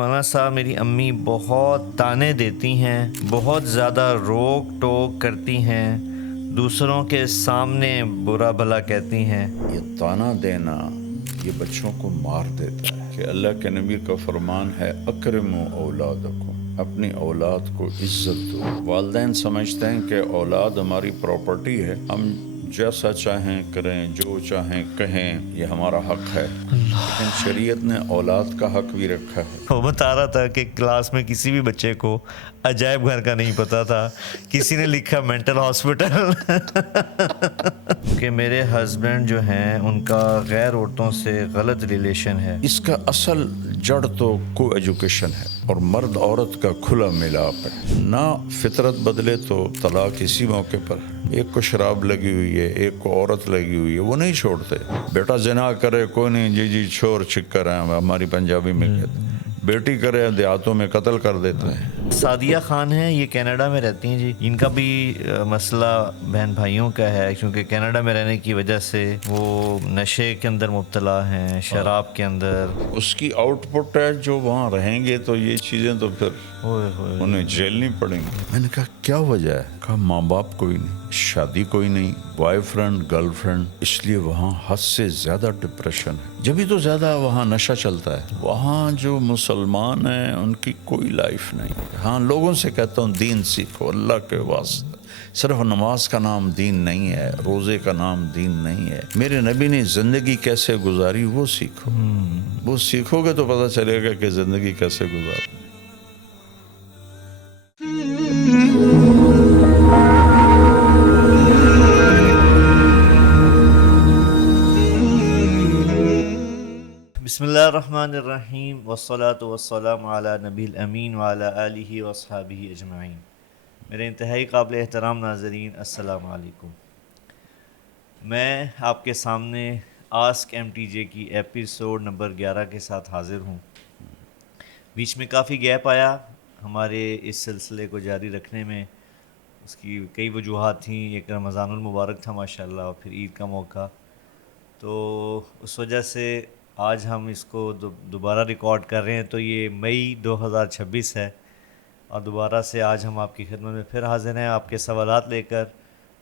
مولانا صاحب میری امی بہت تانے دیتی ہیں، بہت زیادہ روک ٹوک کرتی ہیں، دوسروں کے سامنے برا بھلا کہتی ہیں۔ یہ تانا دینا یہ بچوں کو مار دیتا ہے کہ اللہ کے نبی کا فرمان ہے اکرموا اولادکم، اپنی اولاد کو عزت دو۔ والدین سمجھتے ہیں کہ اولاد ہماری پراپرٹی ہے، ہم جیسا چاہیں کریں، جو چاہیں کہیں، یہ ہمارا حق ہے، لیکن شریعت نے اولاد کا حق بھی رکھا ہے۔ وہ بتا رہا تھا کہ کلاس میں کسی بھی بچے کو عجائب گھر کا نہیں پتا تھا، کسی نے لکھا مینٹل ہاسپٹل کہ میرے ہسبینڈ جو ہیں ان کا غیر عورتوں سے غلط ریلیشن ہے۔ اس کا اصل جڑ تو کو ایجوکیشن ہے اور مرد عورت کا کھلا ملاپ ہے۔ نہ فطرت بدلے تو طلاق اسی موقع پر ہے۔ ایک کو شراب لگی ہوئی ہے، ایک کو عورت لگی ہوئی ہے، وہ نہیں چھوڑتے۔ بیٹا زنا کرے کوئی نہیں، جی جی چھوڑ چکر ہیں، ہماری پنجابی میں کہتے ہیں۔ بیٹی کرے دیہاتوں میں قتل کر دیتے ہیں۔ سعدیہ خان ہیں، یہ کینیڈا میں رہتی ہیں جی۔ ان کا بھی مسئلہ بہن بھائیوں کا ہے، کیونکہ کینیڈا میں رہنے کی وجہ سے وہ نشے کے اندر مبتلا ہیں، شراب کے اندر۔ اس کی آؤٹ پٹ ہے، جو وہاں رہیں گے تو یہ چیزیں تو پھر انہیں جھیلنی پڑیں گی۔ میں نے کہا کیا وجہ ہے؟ کہا ماں باپ کوئی نہیں، شادی کوئی نہیں، بوائے فرینڈ گرل فرینڈ، اس لیے وہاں حد سے زیادہ ڈپریشن ہے، جبھی تو زیادہ وہاں نشہ چلتا ہے۔ وہاں جو مسلمان ہیں ان کی کوئی لائف نہیں۔ ہاں لوگوں سے کہتا ہوں دین سیکھو اللہ کے واسطے، صرف نماز کا نام دین نہیں ہے، روزے کا نام دین نہیں ہے۔ میرے نبی نے زندگی کیسے گزاری وہ سیکھو، وہ سیکھو گے تو پتہ چلے گا کہ زندگی کیسے گزارو۔ بسم اللہ الرحمن الرحیم، والصلاة والسلام علی نبی الامین وعلی آلہ واصحابہ اجمعین۔ میرے انتہائی قابل احترام ناظرین، السلام علیکم۔ میں آپ کے سامنے آسک ایم ٹی جے کی ایپیسوڈ نمبر 11 کے ساتھ حاضر ہوں۔ بیچ میں کافی گیپ آیا ہمارے اس سلسلے کو جاری رکھنے میں، اس کی کئی وجوہات تھیں۔ ایک رمضان المبارک تھا ماشاءاللہ، اور پھر عید کا موقع، تو اس وجہ سے آج ہم اس کو دوبارہ ریکارڈ کر رہے ہیں، تو یہ مئی 2026 ہے، اور دوبارہ سے آج ہم آپ کی خدمت میں پھر حاضر ہیں آپ کے سوالات لے کر،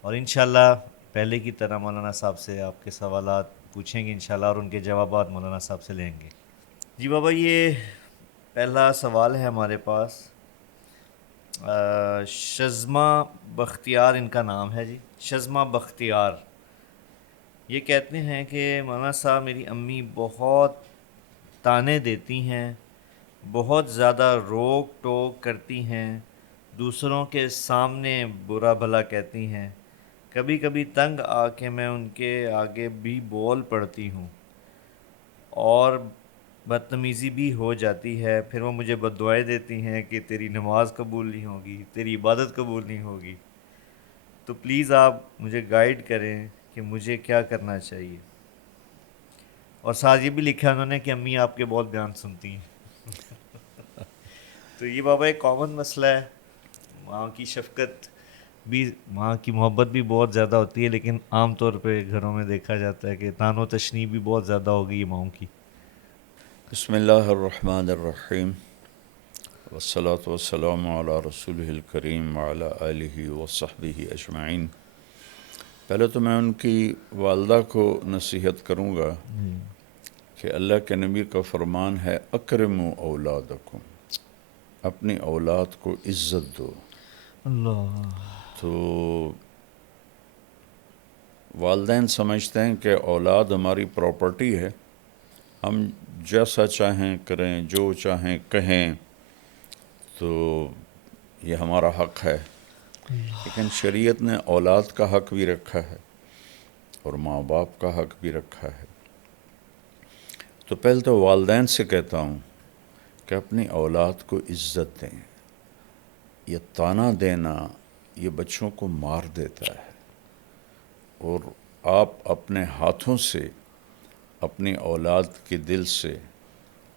اور انشاءاللہ پہلے کی طرح مولانا صاحب سے آپ کے سوالات پوچھیں گے انشاءاللہ، اور ان کے جوابات مولانا صاحب سے لیں گے۔ جی بابا، یہ پہلا سوال ہے ہمارے پاس۔ شزما بختیار ان کا نام ہے جی، شزما بختیار۔ یہ کہتے ہیں کہ مولانا صاحب میری امی بہت تانے دیتی ہیں، بہت زیادہ روک ٹوک کرتی ہیں، دوسروں کے سامنے برا بھلا کہتی ہیں، کبھی کبھی تنگ آ کے میں ان کے آگے بھی بول پڑتی ہوں اور بدتمیزی بھی ہو جاتی ہے، پھر وہ مجھے بد دعائیں دیتی ہیں کہ تیری نماز قبول نہیں ہوگی، تیری عبادت قبول نہیں ہوگی۔ تو پلیز آپ مجھے گائیڈ کریں کہ مجھے کیا کرنا چاہیے۔ اور ساتھ یہ بھی لکھا انہوں نے کہ امی آپ کے بہت بیان سنتی ہیں تو یہ بابا ایک کامن مسئلہ ہے، ماں کی شفقت بھی، ماں کی محبت بھی بہت زیادہ ہوتی ہے، لیکن عام طور پہ گھروں میں دیکھا جاتا ہے کہ طعن و تشنیع بھی بہت زیادہ ہو گئی ہے ماؤں کی۔ بسم اللہ الرحمن الرحیم، والصلاة والسلام علی رسولہ الکریم وعلی آلہ وصحبہ اجمعین۔ پہلے تو میں ان کی والدہ کو نصیحت کروں گا کہ اللہ کے نبی کا فرمان ہے اکرموا اولادکم، اپنی اولاد کو عزت دو۔ اللہ، تو والدین سمجھتے ہیں کہ اولاد ہماری پراپرٹی ہے، ہم جیسا چاہیں کریں، جو چاہیں کہیں، تو یہ ہمارا حق ہے، لیکن شریعت نے اولاد کا حق بھی رکھا ہے اور ماں باپ کا حق بھی رکھا ہے۔ تو پہلے تو والدین سے کہتا ہوں کہ اپنی اولاد کو عزت دیں۔ یہ تانا دینا یہ بچوں کو مار دیتا ہے، اور آپ اپنے ہاتھوں سے اپنی اولاد کے دل سے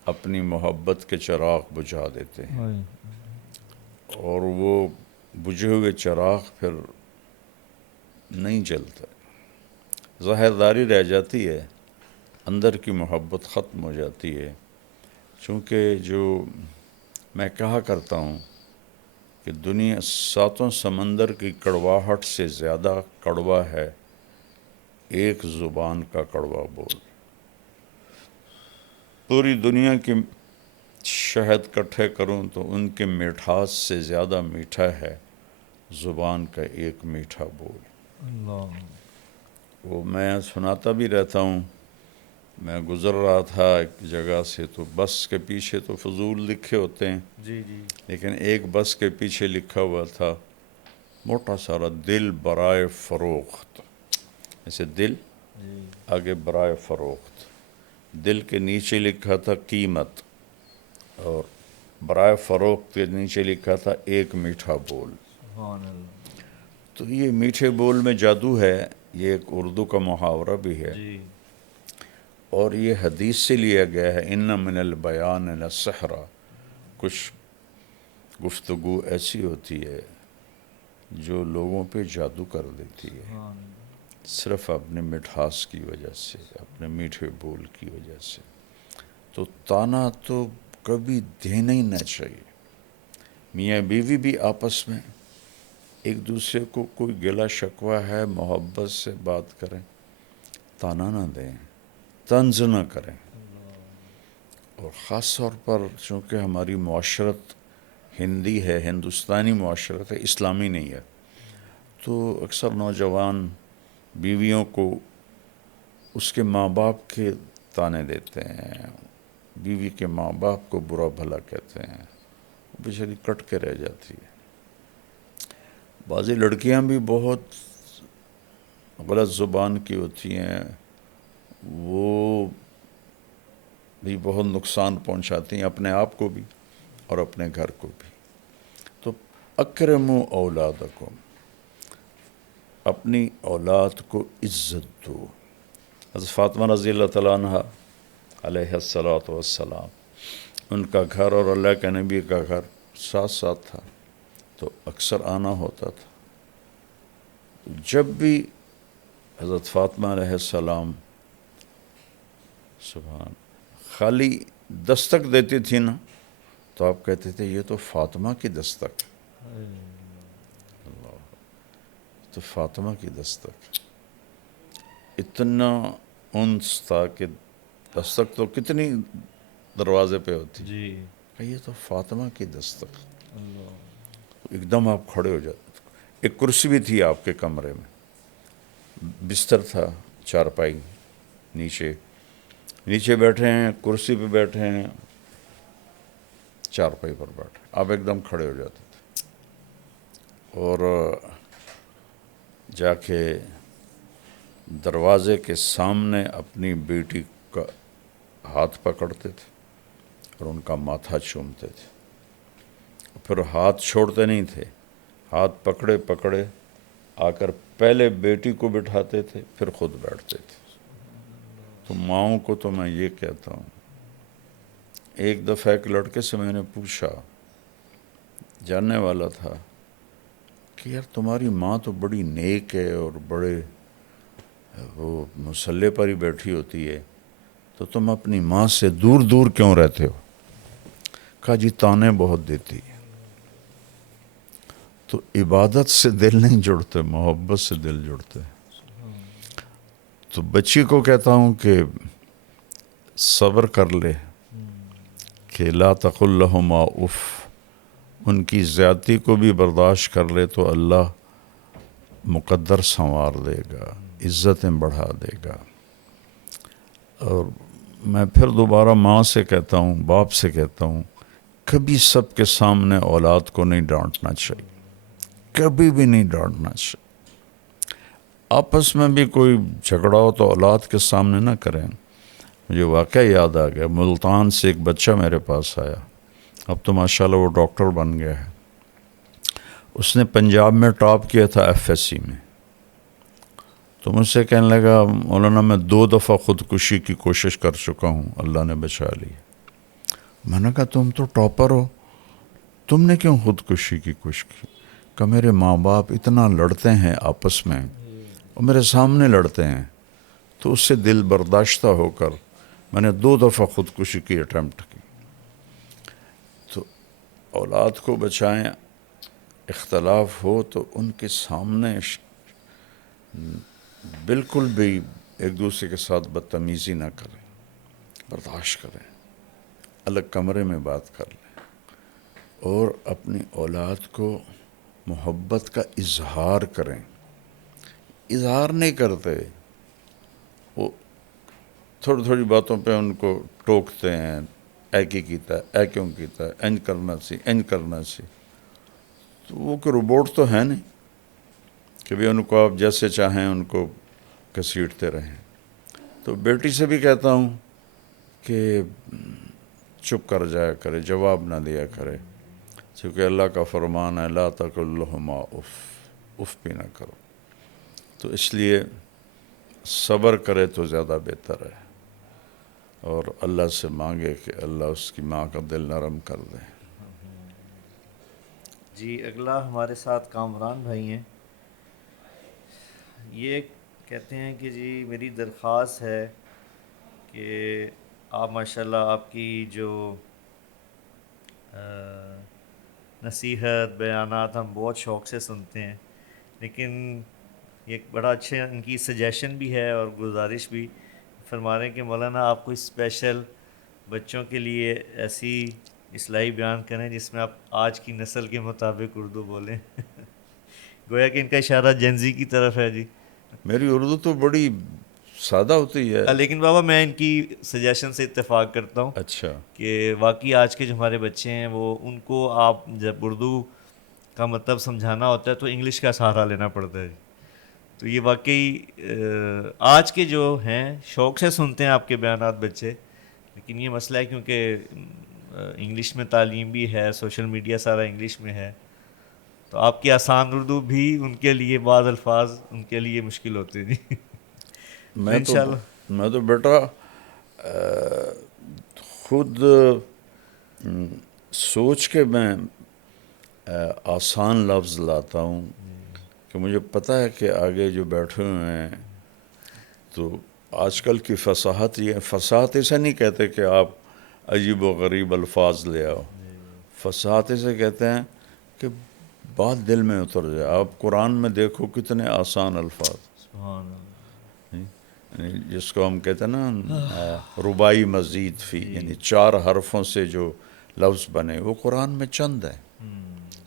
اپنی محبت کے چراغ بجھا دیتے ہیں، اور وہ بجھے ہوئے چراغ پھر نہیں جلتا، ظاہرداری رہ جاتی ہے، اندر کی محبت ختم ہو جاتی ہے۔ چونکہ جو میں کہا کرتا ہوں کہ دنیا ساتوں سمندر کی کڑواہٹ سے زیادہ کڑوا ہے ایک زبان کا کڑوا بول. پوری دنیا کی شہد کٹھے کروں تو ان کے مٹھاس سے زیادہ میٹھا ہے زبان کا ایک میٹھا بول. اللہ. وہ میں سناتا بھی رہتا ہوں. میں گزر رہا تھا ایک جگہ سے تو بس کے پیچھے تو فضول لکھے ہوتے ہیں، جی جی. لیکن ایک بس کے پیچھے لکھا ہوا تھا موٹا سارا دل برائے فروخت. ایسے دل جی. آگے برائے فروخت. دل کے نیچے لکھا تھا قیمت، اور برائے فروخت کے نیچے لکھا تھا ایک میٹھا بول. سبحان اللہ. تو یہ میٹھے بول میں جادو ہے. یہ ایک اردو کا محاورہ بھی ہے، جی. اور یہ حدیث سے لیا گیا ہے. ان من البیان لسحر. کچھ گفتگو ایسی ہوتی ہے جو لوگوں پہ جادو کر دیتی ہے، سبحان اللہ. صرف اپنے مٹھاس کی وجہ سے، اپنے میٹھے بول کی وجہ سے. تو تانا تو کبھی دینا ہی نہ چاہیے. میاں بیوی بھی آپس میں ایک دوسرے کو کوئی گلا شکوہ ہے محبت سے بات کریں، تانا نہ دیں، طنز نہ کریں. اور خاص طور پر چونکہ ہماری معاشرت ہندی ہے، ہندوستانی معاشرت ہے، اسلامی نہیں ہے، تو اکثر نوجوان بیویوں کو اس کے ماں باپ کے تانے دیتے ہیں، بیوی کے ماں باپ کو برا بھلا کہتے ہیں. وہ بیچاری کٹ کے رہ جاتی ہے. بعضی لڑکیاں بھی بہت غلط زبان کی ہوتی ہیں، وہ بھی بہت نقصان پہنچاتی ہیں اپنے آپ کو بھی اور اپنے گھر کو بھی. تو اکرموا اولادکم، اپنی اولاد کو عزت دو. حضرت فاطمہ رضی اللہ تعالیٰ عنہ علیہ السلام، ان کا گھر اور اللہ کے نبی کا گھر ساتھ ساتھ تھا، تو اکثر آنا ہوتا تھا. جب بھی حضرت فاطمہ علیہ السلام سبحان خالی دستک دیتی تھی نا، تو آپ کہتے تھے یہ تو فاطمہ کی دستک، تو فاطمہ کی دستک. اتنا انس تھا کہ دستک تو کتنی دروازے پہ ہوتی، جی. یہ تو فاطمہ کی دستک. اللہ. ایک دم آپ کھڑے ہو جاتے. ایک کرسی بھی تھی آپ کے کمرے میں، بستر تھا، چارپائی، نیچے بیٹھے ہیں، کرسی پہ بیٹھے ہیں، چارپائی پر بیٹھے، آپ ایک دم کھڑے ہو جاتے تھے اور جا کے دروازے کے سامنے اپنی بیٹی کا ہاتھ پکڑتے تھے اور ان کا ماتھا چومتے تھے. پھر ہاتھ چھوڑتے نہیں تھے، ہاتھ پکڑے پکڑے آ کر پہلے بیٹی کو بٹھاتے تھے، پھر خود بیٹھتے تھے. تو ماؤں کو تو میں یہ کہتا ہوں، ایک دفعہ ایک لڑکے سے میں نے پوچھا، جاننے والا تھا، کہ یار تمہاری ماں تو بڑی نیک ہے اور بڑے وہ مصلے پر ہی بیٹھی ہوتی ہے، تو تم اپنی ماں سے دور دور کیوں رہتے ہو؟ کہا جی تانے بہت دیتی ہے. تو عبادت سے دل نہیں جڑتے، محبت سے دل جڑتے. تو بچی کو کہتا ہوں کہ صبر کر لے، کہ لا تقل لہما اف، ان کی زیادتی کو بھی برداشت کر لے تو اللہ مقدر سنوار دے گا، عزتیں بڑھا دے گا. اور میں پھر دوبارہ ماں سے کہتا ہوں، باپ سے کہتا ہوں، کبھی سب کے سامنے اولاد کو نہیں ڈانٹنا چاہیے، کبھی بھی نہیں ڈانٹنا چاہیے. آپس میں بھی کوئی جھگڑا ہو تو اولاد کے سامنے نہ کریں. مجھے واقعہ یاد آ گیا، ملتان سے ایک بچہ میرے پاس آیا، اب تو ماشاءاللہ وہ ڈاکٹر بن گیا ہے. اس نے پنجاب میں ٹاپ کیا تھا FSC میں. تو مجھ سے کہنے لگا مولانا میں 2 دفعہ خودکشی کی کوشش کر چکا ہوں، اللہ نے بچا لی. میں نے کہا تم تو ٹاپر ہو، تم نے کیوں خودکشی کی کوشش کی؟ کہ میرے ماں باپ اتنا لڑتے ہیں آپس میں اور میرے سامنے لڑتے ہیں، تو اس سے دل برداشتہ ہو کر میں نے 2 دفعہ خودکشی کی اٹیمپٹ کی. تو اولاد کو بچائیں، اختلاف ہو تو ان کے سامنے بالکل بھی ایک دوسرے کے ساتھ بدتمیزی نہ کریں، برداشت کریں، الگ کمرے میں بات کر لیں، اور اپنی اولاد کو محبت کا اظہار کریں۔ اظہار نہیں کرتے، وہ تھوڑی تھوڑی باتوں پہ ان کو ٹوکتے ہیں، اے کی کیتا ہے، اے کیوں کیتا ہے، انج کرنا سی، انج کرنا سی۔ تو وہ کہ روبوٹ تو ہے نہیں کہ بھی ان کو آپ جیسے چاہیں ان کو گھسیٹتے رہیں۔ تو بیٹی سے بھی کہتا ہوں کہ چپ کر جایا کرے، جواب نہ دیا کرے، کیونکہ اللہ کا فرمان ہے لا تقل لہما اف، اف بھی نہ کرو۔ تو اس لیے صبر کرے تو زیادہ بہتر ہے، اور اللہ سے مانگے کہ اللہ اس کی ماں کا دل نرم کر دے۔ جی اگلا ہمارے ساتھ کامران بھائی ہیں، یہ کہتے ہیں کہ جی میری درخواست ہے کہ آپ ماشاءاللہ آپ کی جو نصیحت بیانات ہم بہت شوق سے سنتے ہیں، لیکن یہ ایک بڑا اچھا ان کی سجیشن بھی ہے اور گزارش بھی فرما رہے ہیں کہ مولانا آپ کو اسپیشل بچوں کے لیے ایسی اصلاحی بیان کریں جس میں آپ آج کی نسل کے مطابق اردو بولیں۔ گویا کہ ان کا اشارہ جنزی کی طرف ہے جی۔ میری اردو تو بڑی سادہ ہوتی ہے۔ لیکن بابا میں ان کی سجیشن سے اتفاق کرتا ہوں اچھا، کہ واقعی آج کے جو ہمارے بچے ہیں وہ ان کو آپ جب اردو کا مطلب سمجھانا ہوتا ہے تو انگلش کا سہارا لینا پڑتا ہے۔ تو یہ واقعی آج کے جو ہیں شوق سے سنتے ہیں آپ کے بیانات بچے، لیکن یہ مسئلہ ہے کیونکہ انگلش میں تعلیم بھی ہے، سوشل میڈیا سارا انگلش میں ہے، تو آپ کی آسان اردو بھی ان کے لیے بعض الفاظ ان کے لیے مشکل ہوتے ہیں جی۔ تو انشاءاللہ میں تو بیٹا خود سوچ کے میں آسان لفظ لاتا ہوں کہ مجھے پتہ ہے کہ آگے جو بیٹھے ہوئے ہیں تو آج کل کی فصاحت، یہ فصاحت اسے نہیں کہتے کہ آپ عجیب و غریب الفاظ لے آؤ، فصاحت اسے کہتے ہیں کہ بات دل میں اتر جائے۔ آپ قرآن میں دیکھو کتنے آسان الفاظ، سبحان اللہ، یعنی جس کو ہم کہتے ہیں نا رباعی مزید فی، یعنی 4 حرفوں سے جو لفظ بنے وہ قرآن میں چند ہیں،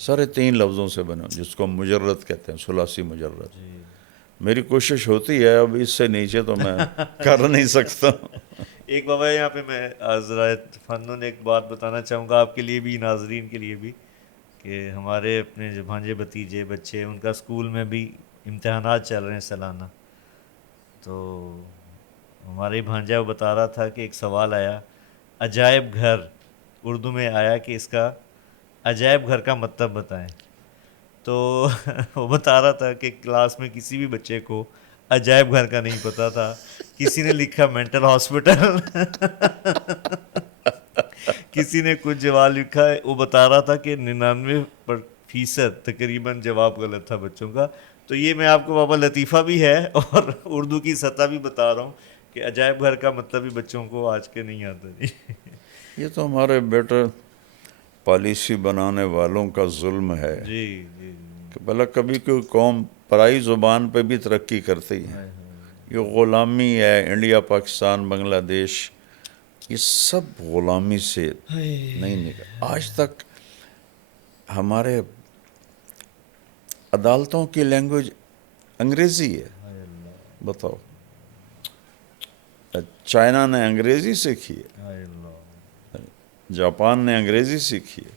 سارے 3 لفظوں سے بنے، جس کو ہم مجرد کہتے ہیں، ثلاثی مجرد۔ میری کوشش ہوتی ہے، اب اس سے نیچے تو میں کر نہیں سکتا۔ ایک بابا یہاں پہ میں ذرا فنون ایک بات بتانا چاہوں گا آپ کے لیے بھی، ناظرین کے لیے بھی، کہ ہمارے اپنے جو بھانجے بھتیجے بچے ان کا اسکول میں بھی امتحانات چل رہے ہیں سالانہ، تو ہمارے بھانجا وہ بتا رہا تھا کہ ایک سوال آیا، عجائب گھر اردو میں آیا کہ اس کا عجائب گھر کا مطلب بتائیں، تو وہ بتا رہا تھا کہ کلاس میں کسی بھی بچے کو عجائب گھر کا نہیں پتا تھا، کسی نے لکھا مینٹل ہاسپٹل، کسی نے کچھ جواب لکھا ہے، وہ بتا رہا تھا کہ 99% تقریباً جواب غلط تھا بچوں کا۔ تو یہ میں آپ کو بابا لطیفہ بھی ہے اور اردو کی سطح بھی بتا رہا ہوں کہ عجائب گھر کا مطلب بھی بچوں کو آج کے نہیں آتا جی۔ یہ تو ہمارے بیٹے پالیسی بنانے والوں کا ظلم ہے جی جی کہ بھلا کبھی کوئی قوم پرائی زبان پہ بھی ترقی کرتی ہے۔ یہ غلامی ہے، انڈیا، پاکستان، بنگلہ دیش، یہ سب غلامی سے نہیں نکلا۔ آج تک ہمارے عدالتوں کی لینگویج انگریزی ہے، بتاؤ۔ چائنا نے انگریزی سیکھی ہے، جاپان نے انگریزی سیکھی ہے،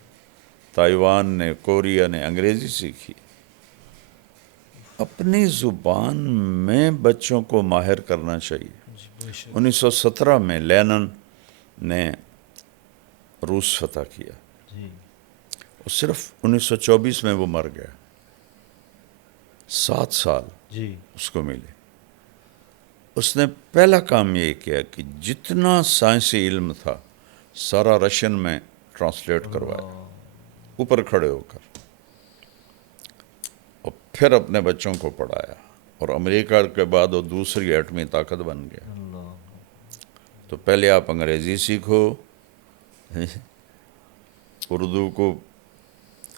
تائیوان نے، کوریا نے انگریزی سیکھی ہے۔ اپنی زبان میں بچوں کو ماہر کرنا چاہیے۔ 1917 میں لینن نے روس فتح کیا، اور صرف 1924 میں وہ مر گیا، 7 سال جی اس کو ملے۔ اس نے پہلا کام یہ کیا کہ جتنا سائنسی علم تھا سارا رشین میں ٹرانسلیٹ کروایا، اوپر کھڑے ہو کر، اور پھر اپنے بچوں کو پڑھایا، اور امریکہ کے بعد وہ دوسری ایٹمی طاقت بن گیا۔ تو پہلے آپ انگریزی سیکھو، اردو کو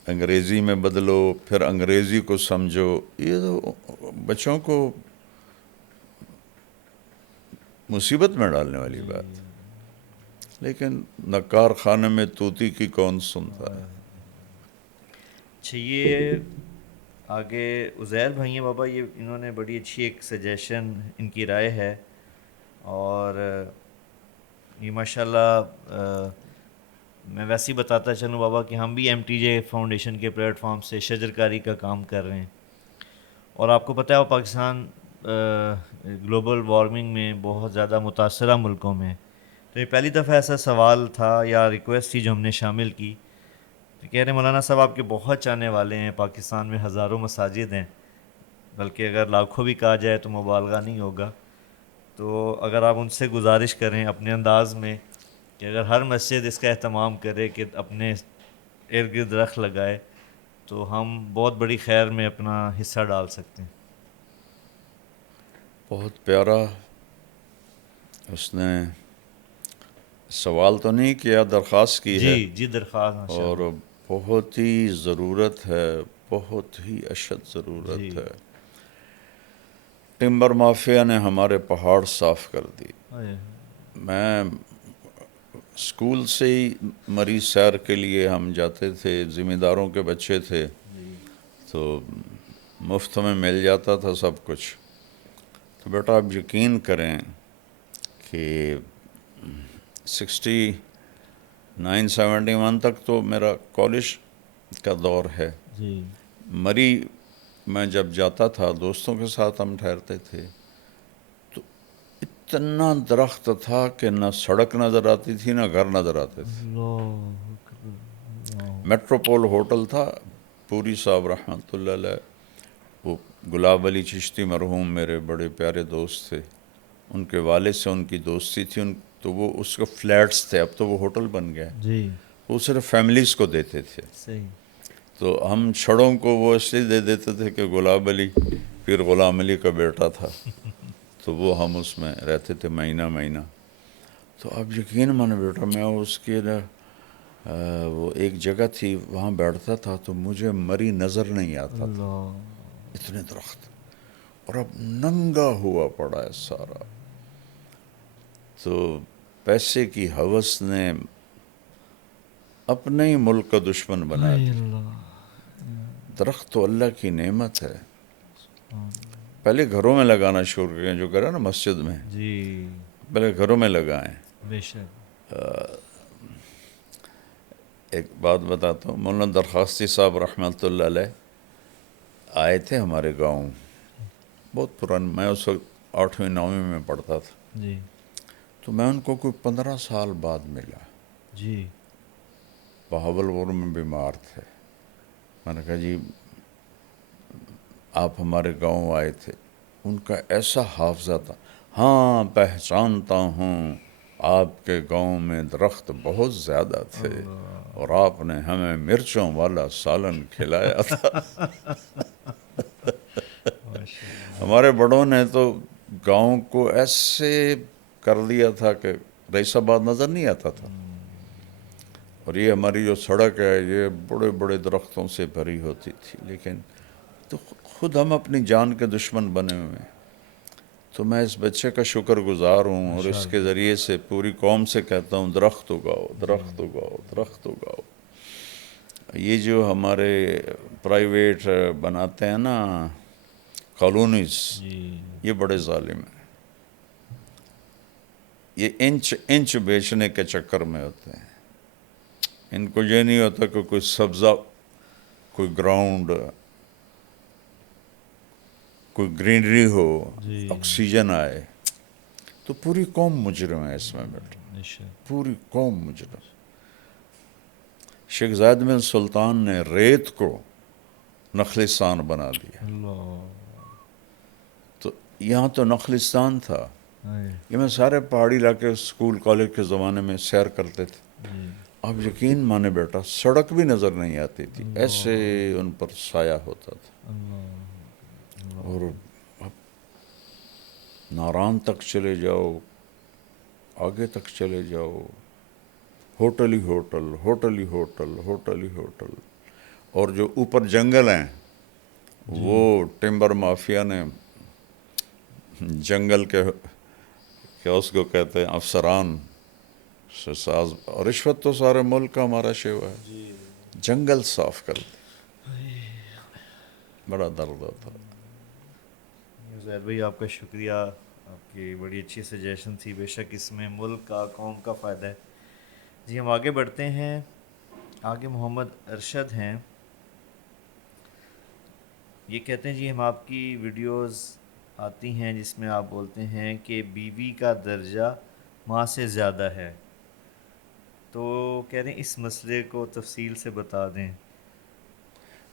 انگریزی میں بدلو، پھر انگریزی کو سمجھو، یہ تو بچوں کو مصیبت میں ڈالنے والی بات. لیکن نکار خانے میں طوطی کی کون سنتا ہے. اچھا، یہ آگے عزیر بھائی ہیں بابا، یہ انہوں نے بڑی اچھی ایک سجیشن ان کی رائے ہے، اور یہ ماشاءاللہ میں ویسے ہی بتاتا چلوں بابا کہ ہم بھی ایم ٹی جے فاؤنڈیشن کے پلیٹ فارم سے شجر کاری کا کام کر رہے ہیں، اور آپ کو پتہ ہے وہ پاکستان گلوبل وارمنگ میں بہت زیادہ متاثرہ ملکوں میں. تو یہ پہلی دفعہ ایسا سوال تھا یا ریکویسٹ تھی جو ہم نے شامل کی. تو کہہ رہے ہیں مولانا صاحب آپ کے بہت چاہنے والے ہیں، پاکستان میں ہزاروں مساجد ہیں، بلکہ اگر لاکھوں بھی کہا جائے تو مبالغہ نہیں ہوگا. تو اگر آپ ان سے گزارش کریں اپنے انداز میں کہ اگر ہر مسجد اس کا اہتمام کرے کہ اپنے ارد گرد درخت لگائے، تو ہم بہت بڑی خیر میں اپنا حصہ ڈال سکتے ہیں. بہت پیارا. اس نے سوال تو نہیں کیا، درخواست کی ہے، جی درخواست ماشاء اور اللہ. بہت ہی ضرورت ہے، بہت ہی اشد ضرورت جی ہے. ٹمبر مافیا نے ہمارے پہاڑ صاف کر دی. میں اسکول سے ہی مری سیر کے لیے ہم جاتے تھے، ذمہ داروں کے بچے تھے، تو مفت میں مل جاتا تھا سب کچھ. تو بیٹا آپ یقین کریں کہ 69-71 تک تو میرا کالج کا دور ہے. جی مری میں جب جاتا تھا دوستوں کے ساتھ ہم ٹھہرتے تھے، تو اتنا درخت تھا کہ نہ سڑک نظر آتی تھی نہ گھر نظر آتے تھے. اللہ اکبر، اللہ. میٹروپول ہوٹل تھا، پوری صاحب رحمۃ اللہ علیہ، وہ گلاب علی چشتی مرحوم میرے بڑے پیارے دوست تھے، ان کے والد سے ان کی دوستی تھی. تو وہ اس کے فلیٹس تھے، اب تو وہ ہوٹل بن گئے. جی وہ صرف فیملیز کو دیتے تھے. صحیح. تو ہم چھڑوں کو وہ اس لیے دے دیتے تھے کہ گلاب علی پھر غلام علی کا بیٹا تھا، تو وہ ہم اس میں رہتے تھے مہینہ مہینہ. تو اب یقین مانو بیٹا، میں اس کے وہ ایک جگہ تھی وہاں بیٹھتا تھا تو مجھے مری نظر نہیں آتا تھا، اللہ. اتنے درخت. اور اب ننگا ہوا پڑا ہے سارا. تو پیسے کی ہوس نے اپنے ہی ملک کا دشمن بنا دی. اللہ. درخت تو اللہ کی نعمت ہے. پہلے گھروں میں لگانا شروع کریں، جو کرا نا مسجد میں، جی پہلے گھروں میں لگائیں. بے شک. ایک بات بتاتا ہوں، مولانا درخواستی صاحب رحمۃ اللہ علیہ آئے تھے ہمارے گاؤں، بہت پرانے، میں اس وقت 8ویں 9ویں میں پڑھتا تھا. جی تو میں ان کو کوئی 15 سال بعد ملا. جی بہاولپور میں بیمار تھے. میں نے کہا جی آپ ہمارے گاؤں آئے تھے. ان کا ایسا حافظہ تھا، ہاں پہچانتا ہوں آپ کے گاؤں میں درخت بہت زیادہ تھے اور آپ نے ہمیں مرچوں والا سالن کھلایا تھا. ہمارے بڑوں نے تو گاؤں کو ایسے کر دیا تھا کہ رئیس آباد نظر نہیں آتا تھا. اور یہ ہماری جو سڑک ہے یہ بڑے بڑے درختوں سے بھری ہوتی تھی. لیکن تو خود ہم اپنی جان کے دشمن بنے ہوئے ہیں. تو میں اس بچے کا شکر گزار ہوں، اور اس کے ذریعے سے پوری قوم سے کہتا ہوں درخت اگاؤ، درخت اگاؤ، درخت اگاؤ. یہ جو ہمارے پرائیویٹ بناتے ہیں نا کالونیز، یہ بڑے ظالم ہیں. یہ انچ بیچنے کے چکر میں ہوتے ہیں. ان کو یہ نہیں ہوتا کہ کوئی سبزہ، کوئی گراؤنڈ، کوئی گرینری ہو، آکسیجن آئے. تو پوری قوم مجرم ہے اس میں بیٹا، پوری قوم مجرم. شیخ زاید بن سلطان نے ریت کو نخلستان بنا دیا. تو یہاں تو نخلستان تھا. یہ میں سارے پہاڑی علاقے اسکول کالج کے زمانے میں سیر کرتے تھے. اب یقین مانے بیٹا سڑک بھی نظر نہیں آتی تھی، ایسے ان پر سایہ ہوتا تھا. اور اب ناران تک چلے جاؤ، آگے تک چلے جاؤ، ہوٹل ہی ہوٹل، ہوٹل ہی ہوٹل، ہوٹل ہی ہوٹل. اور جو اوپر جنگل ہیں وہ ٹمبر مافیا نے جنگل کے کیا اس کو کہتے ہیں افسران سے ساز، اور رشوت تو سارے ملک کا ہمارا شیوا ہے، جنگل صاف کر دے، بڑا درد ہوتا ہے۔ زید بھائی آپ کا شکریہ، آپ کی بڑی اچھی سجیشن تھی، بے شک اس میں ملک کا قوم کا فائدہ ہے۔ جی ہم آگے بڑھتے ہیں، آگے محمد ارشد ہیں، یہ کہتے ہیں جی ہم آپ کی ویڈیوز آتی ہیں جس میں آپ بولتے ہیں کہ بیوی کا درجہ ماں سے زیادہ ہے، تو کہہ رہے ہیں اس مسئلے کو تفصیل سے بتا دیں۔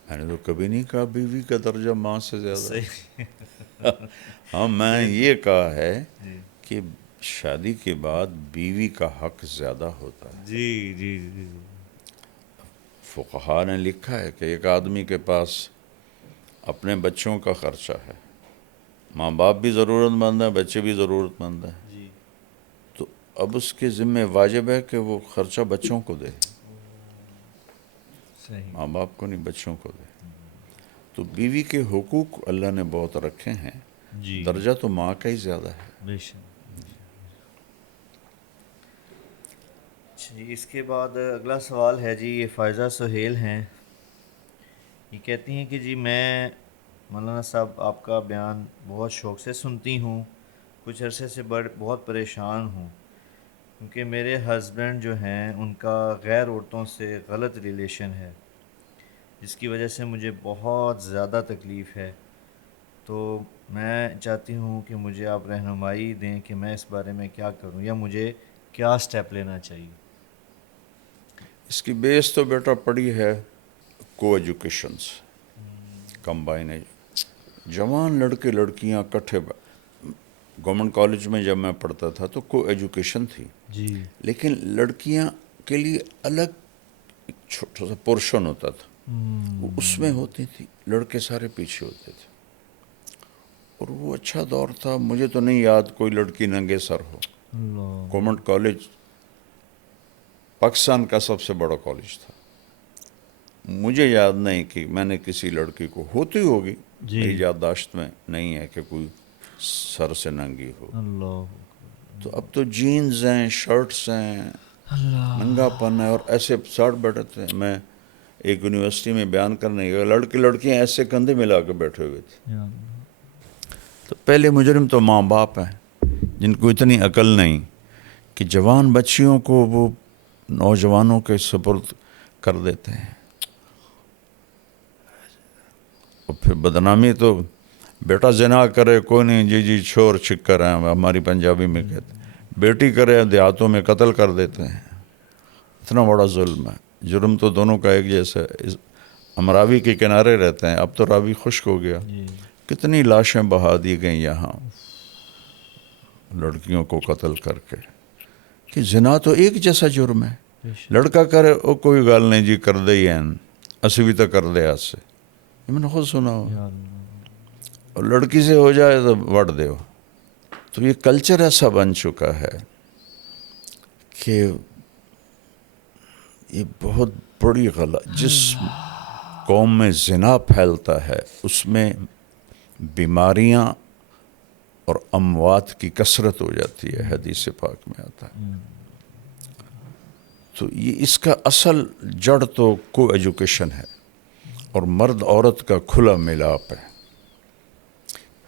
میں نے تو کبھی نہیں کہا بیوی کا درجہ ماں سے زیادہ ہے۔ صحیح ہاں میں یہ کہا ہے جی کہ شادی کے بعد بیوی کا حق زیادہ ہوتا ہے۔ جی جی جی فقہا نے لکھا ہے کہ ایک آدمی کے پاس اپنے بچوں کا خرچہ ہے، ماں باپ بھی ضرورت مند ہیں، بچے بھی ضرورت مند ہیں، جی تو اب اس کے ذمہ واجب ہے کہ وہ خرچہ بچوں کو دے، صحیح ماں باپ کو نہیں، بچوں کو دے۔ تو بیوی کے حقوق اللہ نے بہت رکھے ہیں، جی درجہ تو ماں کا ہی زیادہ ہے۔ بے شک۔ جی اس کے بعد اگلا سوال ہے جی، یہ فائزہ سہیل ہیں، یہ کہتی ہیں کہ جی میں مولانا صاحب آپ کا بیان بہت شوق سے سنتی ہوں، کچھ عرصے سے بہت پریشان ہوں، کیونکہ میرے ہسبینڈ جو ہیں ان کا غیر عورتوں سے غلط ریلیشن ہے، جس کی وجہ سے مجھے بہت زیادہ تکلیف ہے، تو میں چاہتی ہوں کہ مجھے آپ رہنمائی دیں کہ میں اس بارے میں کیا کروں یا مجھے کیا سٹیپ لینا چاہیے۔ اس کی بیس تو بیٹا پڑی ہے کو ایجوکیشن سے، کمبائن جوان لڑکے لڑکیاں کٹھے، گورنمنٹ کالج میں جب میں پڑھتا تھا تو کو ایجوکیشن تھی، جی لیکن لڑکیاں کے لیے الگ ایک چھوٹا سا پورشن ہوتا تھا، وہ اس میں ہوتی تھی، لڑکے سارے پیچھے ہوتے تھے، اور وہ اچھا دور تھا۔ مجھے تو نہیں یاد کوئی لڑکی ننگے سر ہو۔ اللہ گورنمنٹ کالج پاکستان کا سب سے بڑا کالج تھا، مجھے یاد نہیں کہ میں نے کسی لڑکی کو، ہوتی ہوگی جی میری یادداشت میں نہیں ہے کہ کوئی سر سے ننگی ہو۔ اللہ تو اب تو جینز ہیں، شرٹس ہیں، اللہ ننگا پن ہے، اور ایسے ساٹھ بیٹھے تھے۔ میں ایک یونیورسٹی میں بیان کرنے گیا، لڑکے لڑکیاں ایسے کندھے ملا کے بیٹھے ہوئے تھے۔ یا اللہ۔ تو پہلے مجرم تو ماں باپ ہیں جن کو اتنی عقل نہیں کہ جوان بچیوں کو وہ نوجوانوں کے سپرد کر دیتے ہیں، اور پھر بدنامی تو بیٹا زنا کرے کوئی نہیں، جی جی چھور چھکر ہیں ہماری پنجابی میں کہتے ہیں، بیٹی کرے دیہاتوں میں قتل کر دیتے ہیں۔ اتنا بڑا ظلم ہے، جرم تو دونوں کا ایک جیسا ہے۔ ہم راوی کے کنارے رہتے ہیں، اب تو راوی خشک ہو گیا، جی کتنی لاشیں بہا دی گئیں یہاں لڑکیوں کو قتل کر کے، کہ زنا تو ایک جیسا جرم ہے۔ بے شک۔ لڑکا کرے او کوئی گل نہیں جی، کر دے ہی ہیں، اسی بھی تو کر دے آج سے، یہ میں نے خود سنا ہو، یا اللہ اور لڑکی سے ہو جائے تو وڑ دے ہو۔ تو یہ کلچر ایسا بن چکا ہے کہ یہ بہت بڑی غلط، جس قوم میں زنا پھیلتا ہے اس میں بیماریاں اور اموات کی کثرت ہو جاتی ہے، حدیث پاک میں آتا ہے۔ تو یہ اس کا اصل جڑ تو کو ایجوکیشن ہے، اور مرد عورت کا کھلا ملاپ ہے۔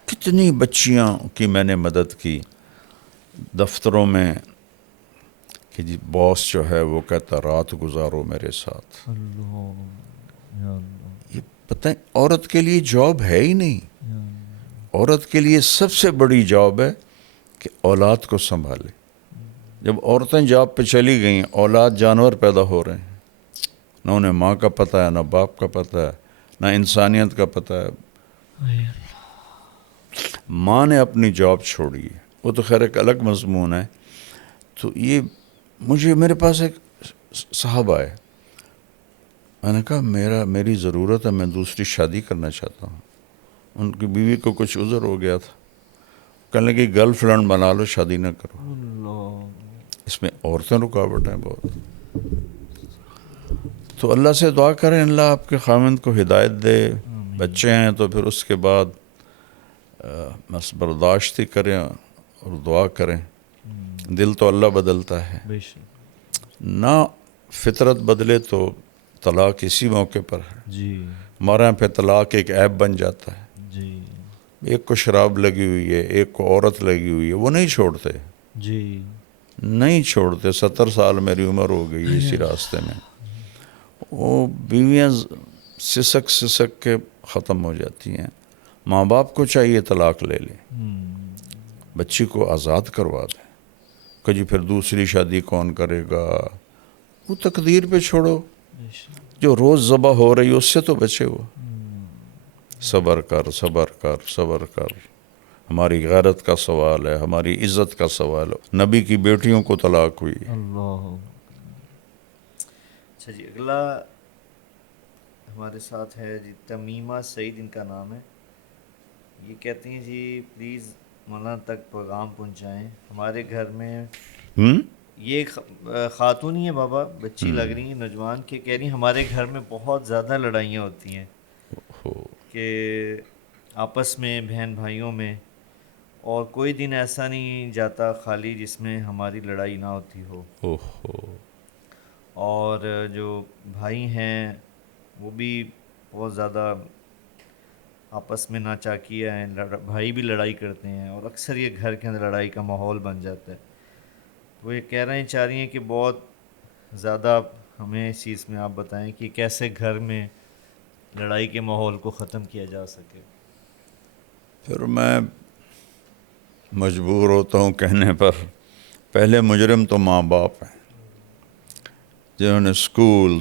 کتنی بچیاں کی میں نے مدد کی دفتروں میں، کہ جی باس جو ہے وہ کہتا رات گزارو میرے ساتھ۔ اللہ یا اللہ یہ پتہ ہے عورت کے لیے جاب ہے ہی نہیں، یا اللہ۔ عورت کے لیے سب سے بڑی جاب ہے کہ اولاد کو سنبھالے۔ جب عورتیں جاب پہ چلی گئیں، اولاد جانور پیدا ہو رہے ہیں، نہ انہیں ماں کا پتہ ہے، نہ باپ کا پتہ ہے، نہ انسانیت کا پتہ ہے۔ یا ماں نے اپنی جاب چھوڑی ہے، وہ تو خیر ایک الگ مضمون ہے۔ تو یہ میرے پاس ایک صاحب آئے، میں نے کہا میری ضرورت ہے، میں دوسری شادی کرنا چاہتا ہوں۔ ان کی بیوی کو کچھ عذر ہو گیا تھا، کہنے لگی گرل فرینڈ بنا لو، شادی نہ کرو۔ اللہ اس میں عورتیں رکاوٹ ہیں بہت۔ تو اللہ سے دعا کریں اللہ آپ کے خاوند کو ہدایت دے. بچے ہیں تو پھر اس کے بعد بس برداشت ہی کریں اور دعا کریں. دل تو اللہ بدلتا ہے، بے شک. نہ فطرت بدلے تو طلاق اسی موقع پر ہے. جی ہمارے یہاں پہ طلاق ایک عیب بن جاتا ہے. جی ایک کو شراب لگی ہوئی ہے، ایک کو عورت لگی ہوئی ہے، وہ نہیں چھوڑتے، جی نہیں چھوڑتے. 70 سال میری عمر ہو گئی اسی راستے میں. وہ بیویاں سسک سسک کے ختم ہو جاتی ہیں. ماں باپ کو چاہیے طلاق لے لیں، بچی کو آزاد کروا دیں. کہ جی پھر دوسری شادی کون کرے گا؟ وہ تقدیر پہ چھوڑو. جو روز ذبح ہو رہی اس سے تو بچے ہو. صبر کر صبر کر صبر کر. ہماری غیرت کا سوال ہے، ہماری عزت کا سوال ہے. نبی کی بیٹیوں کو طلاق ہوئی. اللہ. اچھا جی، اگلا ہمارے ساتھ ہے جی تمیمہ سعید، ان کا نام ہے. یہ کہتی ہیں جی پلیز مولانا تک پیغام پہنچائیں. ہمارے گھر میں یہ خاتون ہی ہے بابا، بچی لگ رہی ہیں، نوجوان کے، کہہ رہی ہیں ہمارے گھر میں بہت زیادہ لڑائیاں ہوتی ہیں کہ آپس میں بہن بھائیوں میں، اور کوئی دن ایسا نہیں جاتا خالی جس میں ہماری لڑائی نہ ہوتی ہو. اور جو بھائی ہیں وہ بھی بہت زیادہ آپس میں ناچاکیہ ہیں، بھائی بھی لڑائی کرتے ہیں، اور اکثر یہ گھر کے اندر لڑائی کا ماحول بن جاتا ہے. وہ یہ کہہ رہے ہیں، چاہ رہی ہیں کہ بہت زیادہ ہمیں اس چیز میں آپ بتائیں کہ کیسے گھر میں لڑائی کے ماحول کو ختم کیا جا سکے. پھر میں مجبور ہوتا ہوں کہنے پر، پہلے مجرم تو ماں باپ ہیں جنہوں نے اسکول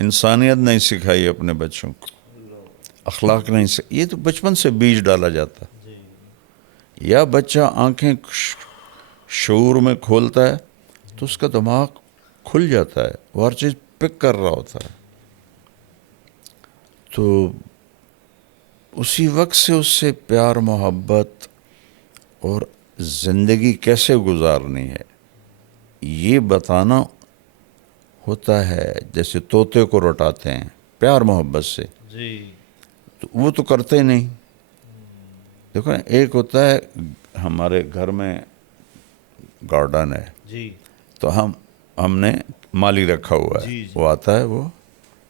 انسانیت نہیں سکھائی اپنے بچوں کو، اخلاق نہیں سکھائی. یہ تو بچپن سے بیج ڈالا جاتا. یا بچہ آنکھیں شعور میں کھولتا ہے تو اس کا دماغ کھل جاتا ہے، وہ ہر چیز پک کر رہا ہوتا ہے. تو اسی وقت سے اس سے پیار محبت اور زندگی کیسے گزارنی ہے یہ بتانا ہوتا ہے. جیسے طوطے کو رٹاتے ہیں پیار محبت سے، تو وہ تو کرتے نہیں. دیکھو ایک ہوتا ہے ہمارے گھر میں گارڈن ہے تو ہم نے مالی رکھا ہوا ہے. وہ آتا ہے، وہ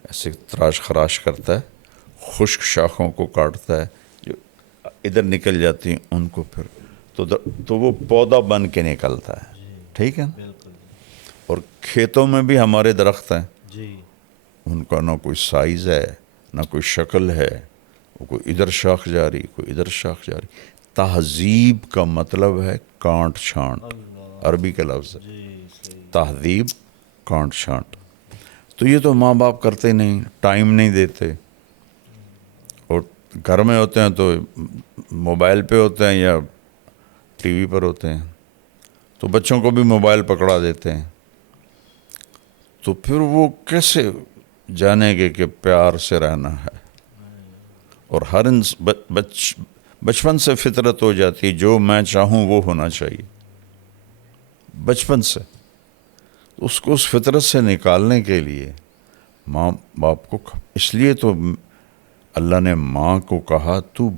ایسے تراش خراش کرتا ہے، خشک شاخوں کو کاٹتا ہے، جو ادھر نکل جاتی ہیں ان کو پھر تو وہ پودا بن کے نکلتا ہے. ٹھیک ہے نا؟ اور کھیتوں میں بھی ہمارے درخت ہیں، ان کا نہ کوئی سائز ہے نہ کوئی شکل ہے، وہ کوئی ادھر شاخ جاری کوئی ادھر شاخ جاری. تہذیب کا مطلب ہے کانٹ چھانٹ، عربی کا لفظ ہے تہذیب، کانٹ چھانٹ. تو یہ تو ماں باپ کرتے نہیں، ٹائم نہیں دیتے، اور گھر میں ہوتے ہیں تو موبائل پہ ہوتے ہیں یا ٹی وی پر ہوتے ہیں، تو بچوں کو بھی موبائل پکڑا دیتے ہیں. تو پھر وہ کیسے جانیں گے کہ پیار سے رہنا ہے؟ اور ہر بچپن سے فطرت ہو جاتی ہے جو میں چاہوں وہ ہونا چاہیے بچپن سے. اس کو اس فطرت سے نکالنے کے لیے ماں باپ کو، اس لیے تو اللہ نے ماں کو کہا تو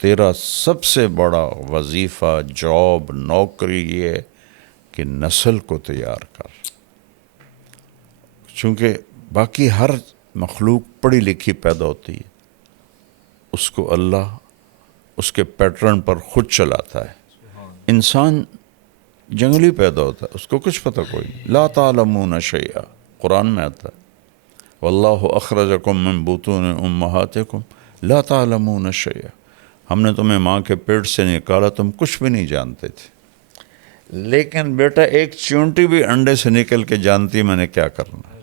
تیرا سب سے بڑا وظیفہ، جاب، نوکری یہ ہے کہ نسل کو تیار کر. چونکہ باقی ہر مخلوق پڑھی لکھی پیدا ہوتی ہے، اس کو اللہ اس کے پیٹرن پر خود چلاتا ہے. انسان جنگلی پیدا ہوتا ہے، اس کو کچھ پتہ کوئی نہیں. لا تعلمون شیئا قرآن میں آتا ہے، واللہ اخرجکم من بطون امہاتکم لا تعلمون شیئا. ہم نے تمہیں ماں کے پیٹ سے نکالا، تم کچھ بھی نہیں جانتے تھے. لیکن بیٹا ایک چونٹی بھی انڈے سے نکل کے جانتی میں نے کیا کرنا ہے.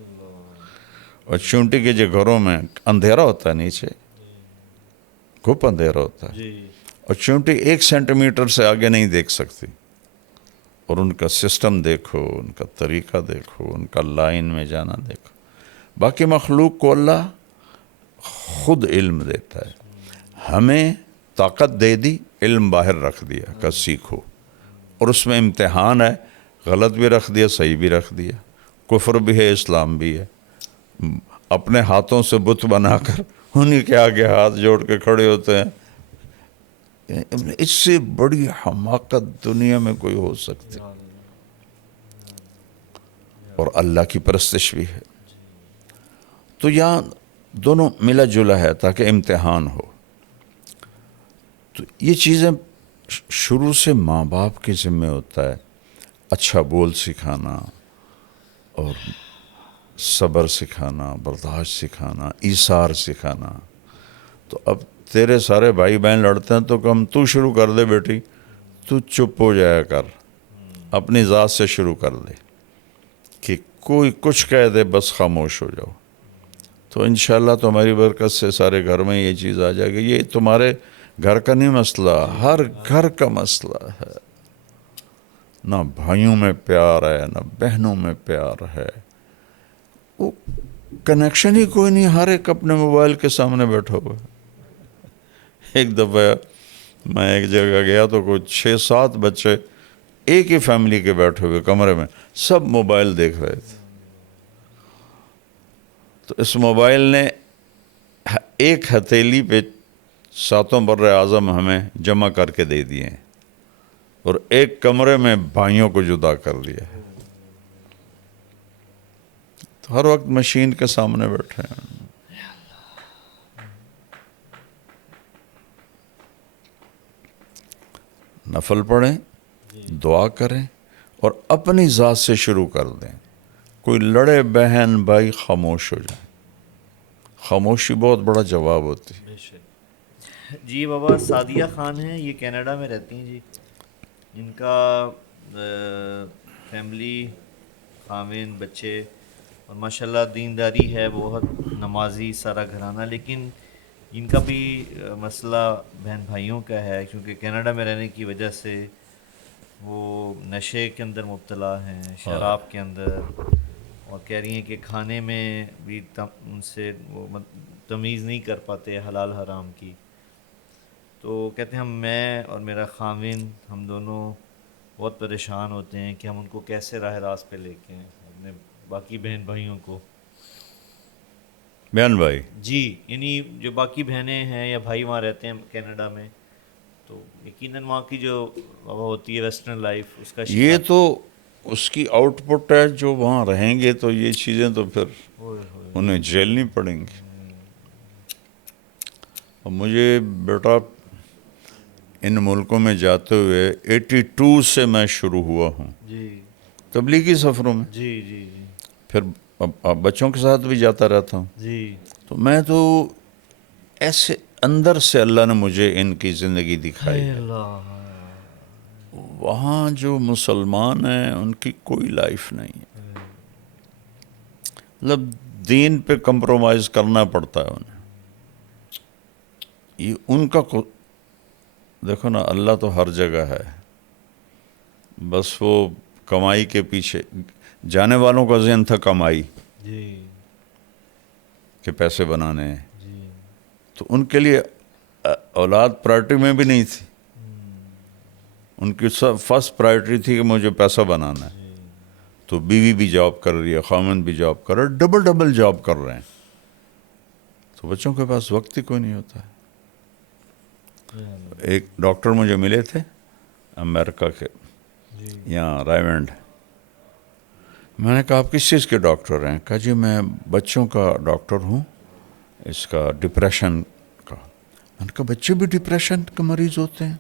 اور چونٹی کے جو گھروں میں اندھیرا ہوتا ہے، نیچے گھپ اندھیرا ہوتا ہے، اور چونٹی 1 سینٹی میٹر سے آگے نہیں دیکھ سکتی. اور ان کا سسٹم دیکھو، ان کا طریقہ دیکھو، ان کا لائن میں جانا دیکھو. باقی مخلوق کو اللہ خود علم دیتا ہے. ہمیں طاقت دے دی، علم باہر رکھ دیا کہ سیکھو، اور اس میں امتحان ہے، غلط بھی رکھ دیا صحیح بھی رکھ دیا. کفر بھی ہے، اسلام بھی ہے. اپنے ہاتھوں سے بت بنا کر انہی کے آگے ہاتھ جوڑ کے کھڑے ہوتے ہیں. اس سے بڑی حماقت دنیا میں کوئی ہو سکتی. اور اللہ کی پرستش بھی ہے. تو یہاں دونوں ملا جلا ہے تاکہ امتحان ہو. تو یہ چیزیں شروع سے ماں باپ کے ذمہ ہوتا ہے. اچھا بول سکھانا اور صبر سکھانا، برداشت سکھانا، ایثار سکھانا. تو اب تیرے سارے بھائی بہن لڑتے ہیں تو کم تو شروع کر دے بیٹی، تو چپ ہو جایا کر، اپنی ذات سے شروع کر دے کہ کوئی کچھ کہہ دے بس خاموش ہو جاؤ. تو انشاءاللہ تمہاری برکت سے سارے گھر میں یہ چیز آ جائے گی. یہ تمہارے گھر کا نہیں مسئلہ، ہر گھر کا مسئلہ ہے. نہ بھائیوں میں پیار ہے، نہ بہنوں میں پیار ہے. وہ کنیکشن ہی کوئی نہیں، ہر ایک اپنے موبائل کے سامنے بیٹھا ہوا ہے. ایک دفعہ میں ایک جگہ گیا تو کوئی 6-7 بچے ایک ہی فیملی کے بیٹھے ہوئے کمرے میں، سب موبائل دیکھ رہے تھے. تو اس موبائل نے ایک ہتھیلی پہ 7 بر اعظم ہمیں جمع کر کے دے دیے اور ایک کمرے میں بھائیوں کو جدا کر دیا. تو ہر وقت مشین کے سامنے بیٹھے ہیں. نفل پڑھیں، دعا کریں اور اپنی ذات سے شروع کر دیں. کوئی لڑے بہن بھائی خاموش ہو جائیں. خاموشی بہت بڑا جواب ہوتی ہے. جی بابا سعدیہ خان ہیں، یہ کینیڈا میں رہتی ہیں جی. ان کا فیملی، خاوند، بچے اور ماشاءاللہ دینداری ہے، بہت نمازی سارا گھرانہ. لیکن ان کا بھی مسئلہ بہن بھائیوں کا ہے، کیونکہ کینیڈا میں رہنے کی وجہ سے وہ نشے کے اندر مبتلا ہیں، شراب کے اندر. اور کہہ رہی ہیں کہ کھانے میں بھی ان سے وہ تمیز نہیں کر پاتے حلال حرام کی. تو کہتے ہیں میں اور میرا خاوند ہم دونوں بہت پریشان ہوتے ہیں کہ ہم ان کو کیسے راہ راست پہ لے کے آئیں، اپنے باقی بہن بھائیوں کو. بہن بھائی جی یعنی جو باقی بہنیں ہیں یا بھائی وہاں رہتے ہیں کینیڈا میں، تو یقیناً وہاں کی جو ہوتی ہے ویسٹرن لائف، اس کا یہ شکار. تو اس کی آؤٹ پٹ ہے. جو وہاں رہیں گے تو یہ چیزیں تو پھر انہیں جھیلنی پڑیں گی. اور مجھے بیٹا ان ملکوں میں جاتے ہوئے 82 سے میں شروع ہوا ہوں جی تبلیغی سفروں میں. جی جی جی پھر اب بچوں کے ساتھ بھی جاتا رہتا ہوں. جی تو میں تو ایسے اندر سے اللہ نے مجھے ان کی زندگی دکھائی ہے. اللہ. وہاں جو مسلمان ہیں ان کی کوئی لائف نہیں ہے. مطلب دین پہ کمپرومائز کرنا پڑتا ہے انہیں. یہ ان کا دیکھو نا، اللہ تو ہر جگہ ہے، بس وہ کمائی کے پیچھے. جانے والوں کا ذہن تھا کمائی، جی کہ پیسے بنانے ہیں. جی تو ان کے لیے اولاد پرائرٹی میں بھی نہیں تھی. ان کی فرسٹ پرائرٹی تھی کہ مجھے پیسہ بنانا ہے. تو بیوی بھی جاب کر رہی ہے، خاوند بھی جاب کر رہا ہے، ڈبل جاب کر رہے ہیں. تو بچوں کے پاس وقت ہی کوئی نہیں ہوتا ہے. ایک ڈاکٹر مجھے ملے تھے امریکہ کے، یہاں رائمنڈ. میں نے کہا آپ کس چیز کے ڈاکٹر ہیں؟ کہا جی میں بچوں کا ڈاکٹر ہوں، اس کا ڈپریشن کا. میں نے کہا بچے بھی ڈپریشن کے مریض ہوتے ہیں؟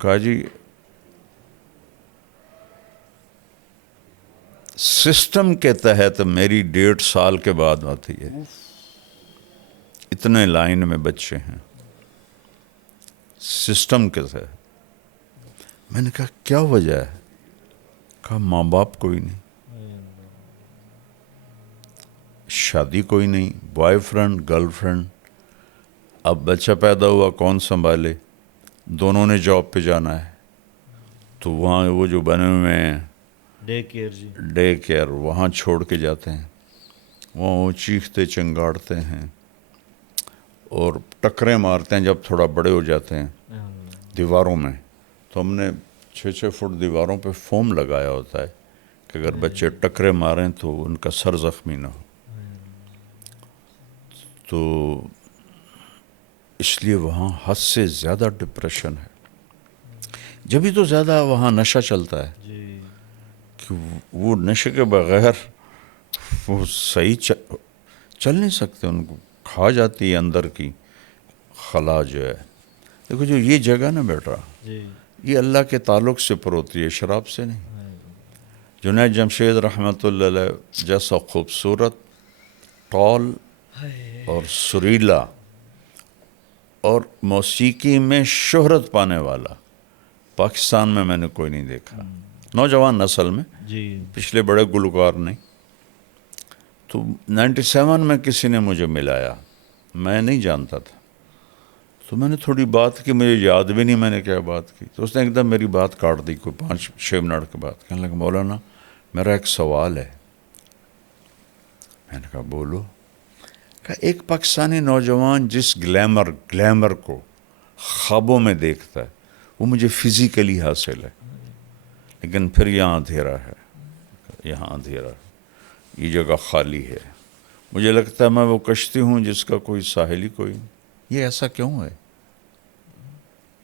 کہا جی سسٹم کے تحت میری 1.5 سال کے بعد آتی ہے. اتنے لائن میں بچے ہیں سسٹم کے تحت. میں نے کہا کیا وجہ ہے؟ کہا ماں باپ کوئی نہیں، شادی کوئی نہیں، بوائے فرینڈ گرل فرینڈ. اب بچہ پیدا ہوا کون سنبھالے؟ دونوں نے جاب پہ جانا ہے. تو وہاں وہ جو بنے ہوئے ہیں ڈے کیئر، جی ڈے کیئر، وہاں چھوڑ کے جاتے ہیں. وہاں وہ چیختے چنگاڑتے ہیں اور ٹکریں مارتے ہیں جب تھوڑا بڑے ہو جاتے ہیں دیواروں میں. تو ہم نے 6 فٹ دیواروں پہ فوم لگایا ہوتا ہے کہ اگر بچے ٹکرے ماریں تو ان کا سر زخمی نہ ہو. تو اس لیے وہاں حد سے زیادہ ڈپریشن ہے. جبھی تو زیادہ وہاں نشہ چلتا ہے جی کہ وہ نشے کے بغیر وہ صحیح چل نہیں سکتے. ان کو کھا جاتی ہے اندر کی خلا جو ہے. دیکھو جو یہ جگہ نا بیٹا، جی یہ اللہ کے تعلق سے پر ہوتی ہے، شراب سے نہیں. جنید جمشید رحمۃ اللہ علیہ جیسا خوبصورت، ٹال اور سریلا اور موسیقی میں شہرت پانے والا پاکستان میں نے کوئی نہیں دیکھا، نوجوان نسل میں. جی پچھلے بڑے گلوکار نہیں. تو 97 میں کسی نے مجھے ملایا، میں نہیں جانتا تھا. تو میں نے تھوڑی بات کی، مجھے یاد بھی نہیں میں نے کیا بات کی. تو اس نے ایک دم میری بات کاٹ دی کوئی 5-6 منٹ کے بعد. کہنے لگا مولانا میرا ایک سوال ہے. میں نے کہا بولو. کہا ایک پاکستانی نوجوان جس گلیمر کو خوابوں میں دیکھتا ہے وہ مجھے فزیکلی حاصل ہے، لیکن پھر یہاں اندھیرا ہے، یہاں اندھیرا ہے، یہ جگہ خالی ہے. مجھے لگتا ہے میں وہ کشتی ہوں جس کا کوئی ساحل ہی کوئی نہیں. یہ ایسا کیوں ہے؟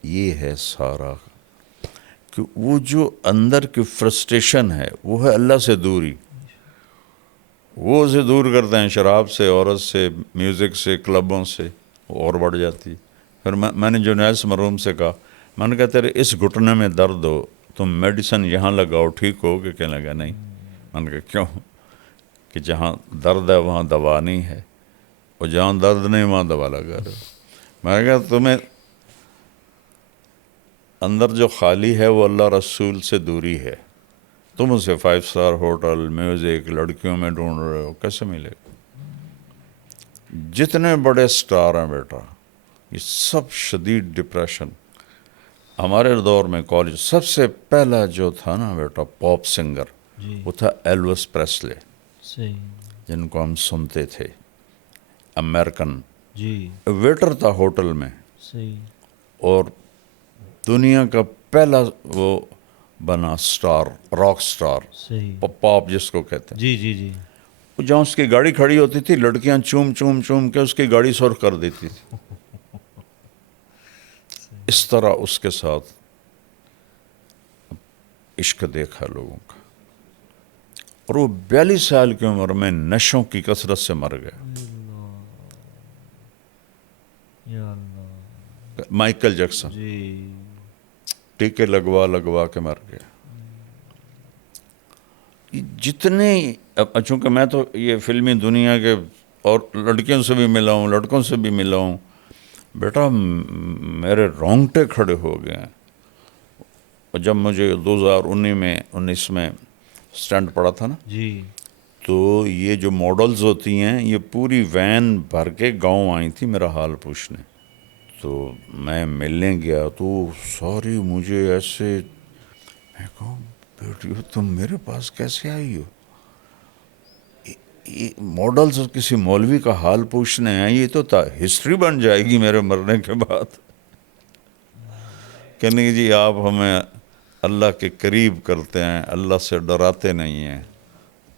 یہ ہے سارا کہ وہ جو اندر کی فرسٹریشن ہے وہ ہے اللہ سے دوری. وہ اسے دور کرتے ہیں شراب سے، عورت سے، میوزک سے، کلبوں سے، وہ اور بڑھ جاتی ہے. پھر میں نے جنید مرحوم سے کہا، میں نے کہا تیرے اس گھٹنے میں درد ہو تم میڈیسن یہاں لگاؤ ٹھیک ہو گے؟ کہنے لگا نہیں. میں نے کہا کیوں؟ کہ جہاں درد ہے وہاں دوا نہیں ہے، اور جہاں درد نہیں وہاں دوا لگا رہے. میں نے کہا تمہیں اندر جو خالی ہے وہ اللہ رسول سے دوری ہے. تم اسے 5 اسٹار ہوٹل، میوزک، لڑکیوں میں ڈھونڈ رہے ہو، کیسے ملے گا؟ جتنے بڑے سٹار ہیں بیٹا یہ سب شدید ڈپریشن. ہمارے دور میں کالج سب سے پہلا جو تھا نا بیٹا پاپ سنگر، جی وہ تھا ایلوس پریسلے، صحیح. جن کو ہم سنتے تھے. امریکن جی ویٹر تھا ہوٹل میں، صحیح اور دنیا کا پہلا وہ بنا سٹار، راک سٹار، صحیح. پاپ جس کو کہتے ہیں. جی جی جی جہاں اس کی گاڑی کھڑی ہوتی تھی لڑکیاں چوم چوم چوم کے اس کی گاڑی سرخ کر دیتی تھی. اس طرح اس کے ساتھ عشق دیکھا لوگوں کا. اور وہ 42 سال کی عمر میں نشوں کی کثرت سے مر گیا. یا اللہ. مائیکل جیکسن جی ٹیکے لگوا کے مر گیا. جتنے چونکہ میں تو یہ فلمی دنیا کے اور لڑکیوں سے بھی ملا ہوں، لڑکوں سے بھی ملا ہوں بیٹا، میرے رونگٹے کھڑے ہو گئے ہیں. اور جب مجھے 2019 میں سٹنٹ پڑا تھا نا، جی تو یہ جو ماڈلز ہوتی ہیں یہ پوری وین بھر کے گاؤں آئی تھی میرا حال پوچھنے. تو میں ملنے گیا تو ساری مجھے ایسے، میں کہوں بیٹی تم میرے پاس کیسے آئی ہو؟ ماڈلز کسی مولوی کا حال پوچھنے ہیں؟ یہ تو ہسٹری بن جائے گی میرے مرنے کے بعد. کہنے کی جی آپ ہمیں اللہ کے قریب کرتے ہیں، اللہ سے ڈراتے نہیں ہیں،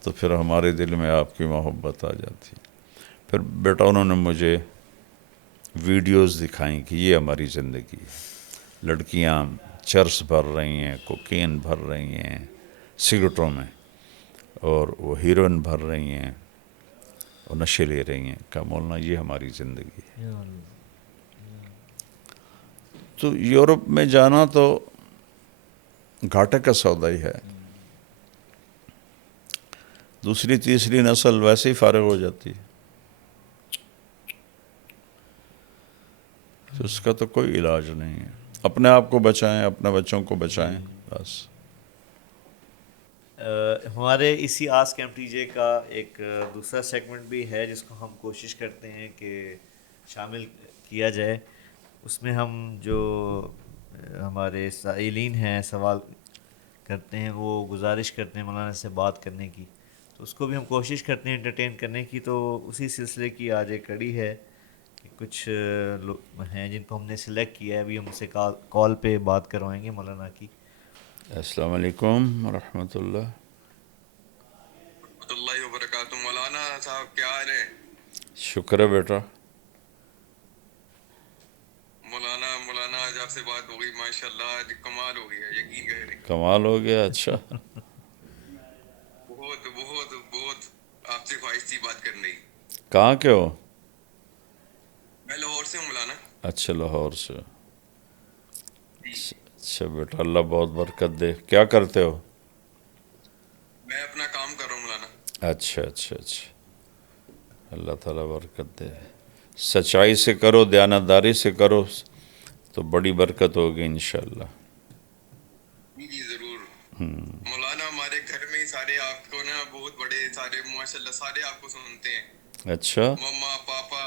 تو پھر ہمارے دل میں آپ کی محبت آ جاتی. پھر بیٹا انہوں نے مجھے ویڈیوز دکھائیں کہ یہ ہماری زندگی ہے. لڑکیاں چرس بھر رہی ہیں، کوکین بھر رہی ہیں سگریٹوں میں، اور وہ ہیروئن بھر رہی ہیں اور نشے لے رہی ہیں. کہا مولانا یہ ہماری زندگی ہے. یا اللہ. تو یورپ میں جانا تو گھاٹے کا سودا ہی ہے. دوسری تیسری نسل ویسے ہی فارغ ہو جاتی ہے. تو اس کا تو کوئی علاج نہیں ہے. اپنے آپ کو بچائیں، اپنے بچوں کو بچائیں بس. ہمارے اسی آسک ایم ٹی جے کا ایک دوسرا سیگمنٹ بھی ہے جس کو ہم کوشش کرتے ہیں کہ شامل کیا جائے. اس میں ہم جو ہمارے سائلین ہیں سوال کرتے ہیں وہ گزارش کرتے ہیں مولانا سے بات کرنے کی، تو اس کو بھی ہم کوشش کرتے ہیں انٹرٹین کرنے کی. تو اسی سلسلے کی آج ایک کڑی ہے کہ کچھ لوگ ہیں جن کو ہم نے سلیکٹ کیا ہے، ابھی ہم سے کال پہ بات کروائیں گے مولانا کی. السلام علیکم ورحمۃ اللہ. وبرکاتہ۔ مولانا صاحب کیا حال ہے؟ شکر ہے بیٹا. مولانا آج آپ سے بات ہو گئی، ماشاءاللہ آج کمال ہو گیا، یقین کریں کمال ہو گیا. اچھا بہت بہت بہت آپ سے خواہش تھی بات کرنے کی۔ کہاں کے ہو؟ میں لاہور سے ہوں مولانا اچھا لاہور سے. جی۔ اچھا بیٹا اللہ بہت برکت دے. کیا کرتے ہو؟ میں اپنا کام کر رہا ہوں مولانا۔ اچھا اچھا اچھا. اللہ تعالیٰ برکت دے. سچائی سے کرو، دیانتداری سے کرو تو بڑی برکت ہوگی انشاءاللہ. جی جی ضرور مولانا، ہمارے گھر میں ہی سارے آپ کو نا بہت بڑے سارے ماشاءاللہ سارے آپ کو سنتے ہیں، اچھا مما پاپا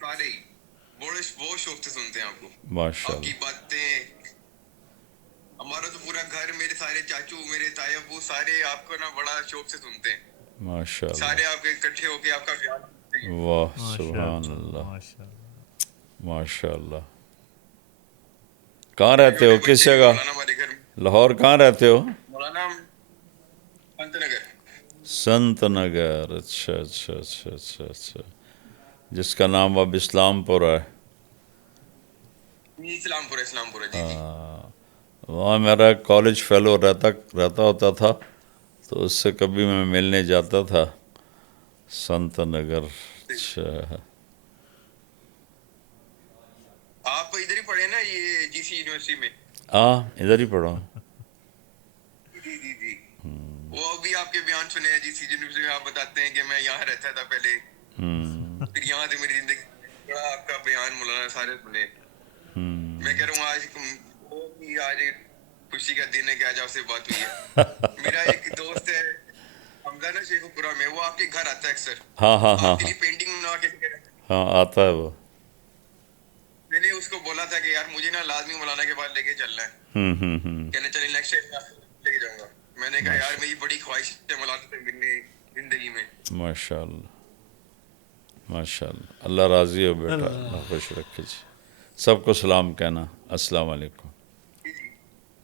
سارے ہی بہت شوق سے سنتے ہیں آپ کو، ماشاء آپ کی اللہ باتیں۔ ہمارا تو پورا گھر، میرے سارے چاچو، میرے تائی ابو سارے آپ کو نا بڑا شوق سے سنتے ہیں، ماشاء اللہ. سارے آپ کے اکٹھے ہو کے آپ کا خیال رکھتے ہیں۔ واہ ماشاء سبحان اللہ اللہ ماشاء اللہ. ماشاء اللہ. کہاں چھوٹے رہتے ہو؟ چھوٹے کس بچے بھی جگہ؟ مولانا ہمارے گھر میں، لاہور کہاں رہتے ہو؟ مولانا ہم پنت نگر۔ سنت نگر. اچھا اچھا اچھا اچھا اچھا. جس کا نام اب اسلام پورہ ہے. جی اسلام پورہ جی جی۔ وہاں میرا کالج فیلو رہتا ہوتا تھا تو اس سے کبھی میں ملنے جاتا تھا. سنت نگر. اچھا آپ ادھر ہی پڑھے نا یہ جی سی یونیورسٹی میں؟ ہاں ادھر ہی پڑھا. جی جی جی، وہ ابھی آپ کے بیان سنے ہیں جی سی یونیورسٹی میں، آپ بتاتے ہیں کہ میں یہاں رہتا تھا پہلے، پھر یہاں سے میری زندگی بڑا آپ کا بیان مولانا سارے سنے۔ میں کہہ رہا ہوں آج خوشی کا دن ہے کہ آج آپ سے بات ہوئی ہے۔ میرا ایک دوست ہے حمزہ نا شیخو پورہ میں، وہ آپ کے گھر آتا ہے اکثر، ہاں ہاں ہاں آپ کے ہاں لیے پینٹنگ بنا کے ہاں آتا ہے وہ. میں نے اس کو بولا تھا کہ یار مجھے نا لازمی مولانا کے پاس لے کے چلنا ہے، کہنے چلے نیکسٹ ٹائم لے کے جاؤں گا۔ میں نے کہا یار میری بڑی خواہش ہے مولانا سے ملنے زندگی میں۔ ماشاء اللہ ماشاء اللہ. اللہ راضی ہو بیٹا، اللہ خوش رکھے جی. سب کو سلام کہنا. السلام علیکم.